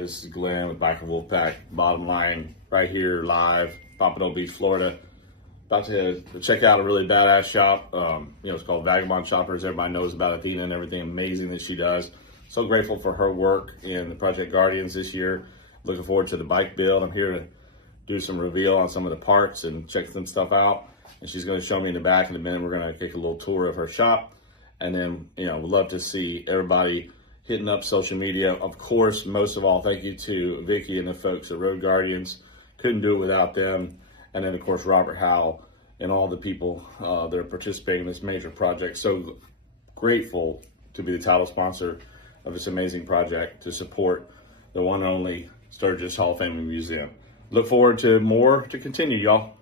this is Glenn with Biker Wolfpack. Bottom line, right here live, Pompano Beach, Florida. About to check out a really badass shop. It's called Vagabond Shoppers. Everybody knows about Athena and everything amazing that she does. So grateful for her work in the Project Guardians this year. Looking forward to the bike build. I'm here to do some reveal on some of the parts and check some stuff out. And she's going to show me in the back in a minute. We're going to take a little tour of her shop. And then, we'd love to see everybody hitting up social media. Of course, most of all, thank you to Vicky and the folks at Road Guardians. Couldn't do it without them. And then, of course, Robert Howell and all the people that are participating in this major project. So grateful to be the title sponsor of this amazing project to support the one and only Sturgis Hall of Fame Museum. Look forward to more to continue, y'all.